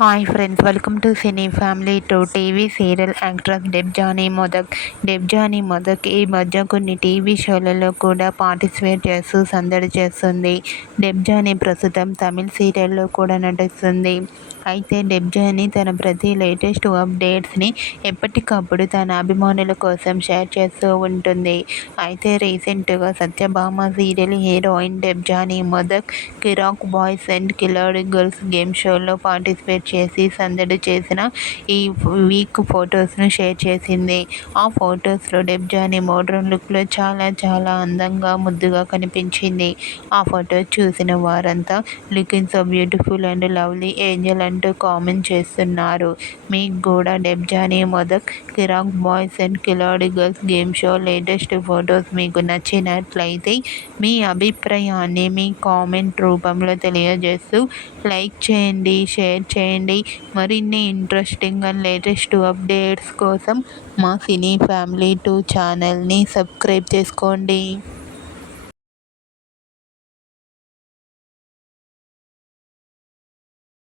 Hi friends, welcome to cine family two. TV serial actress Debjani Modak. Debjani Modak ఈ మధ్య కొన్ని TV షోలలో కూడా పార్టిసిపేట్ చేస్తూ సందడి చేస్తుంది. డెబ్జానీ ప్రస్తుతం తమిళ్ సీరియల్లో కూడా నటిస్తుంది. అయితే డెబ్జానీ తన ప్రతి లేటెస్ట్ అప్డేట్స్ని ఎప్పటికప్పుడు తన అభిమానుల కోసం షేర్ చేస్తూ ఉంటుంది. అయితే రీసెంట్గా Satyabhama serial heroine Debjani Modak Kiraak boys and Khiladi girls game షోలో పార్టిసిపేట్ చేసి సందడి చేసిన ఈ వీక్ ఫొటోస్ను షేర్ చేసింది. ఆ ఫొటోస్లో డెబ్జానీ మోడ్రన్ లుక్లో చాలా అందంగా ముద్దుగా కనిపించింది. ఆ ఫొటో చూసిన వారంతా looking so beautiful and lovely angel అంటూ కామెంట్ చేస్తున్నారు. మీకు కూడా Debjani Modak Kiraak boys and Khiladi girls game show latest photos మీకు నచ్చినట్లయితే మీ అభిప్రాయాన్ని మీ కామెంట్ రూపంలో తెలియజేస్తూ లైక్ చేయండి, షేర్ చేయండి. మరిన్ని ఇంట్రెస్టింగ్ అండ్ లేటెస్ట్ అప్డేట్స్ కోసం మా సినీ ఫ్యామిలీ 2 ఛానల్ని సబ్స్క్రైబ్ చేసుకోండి.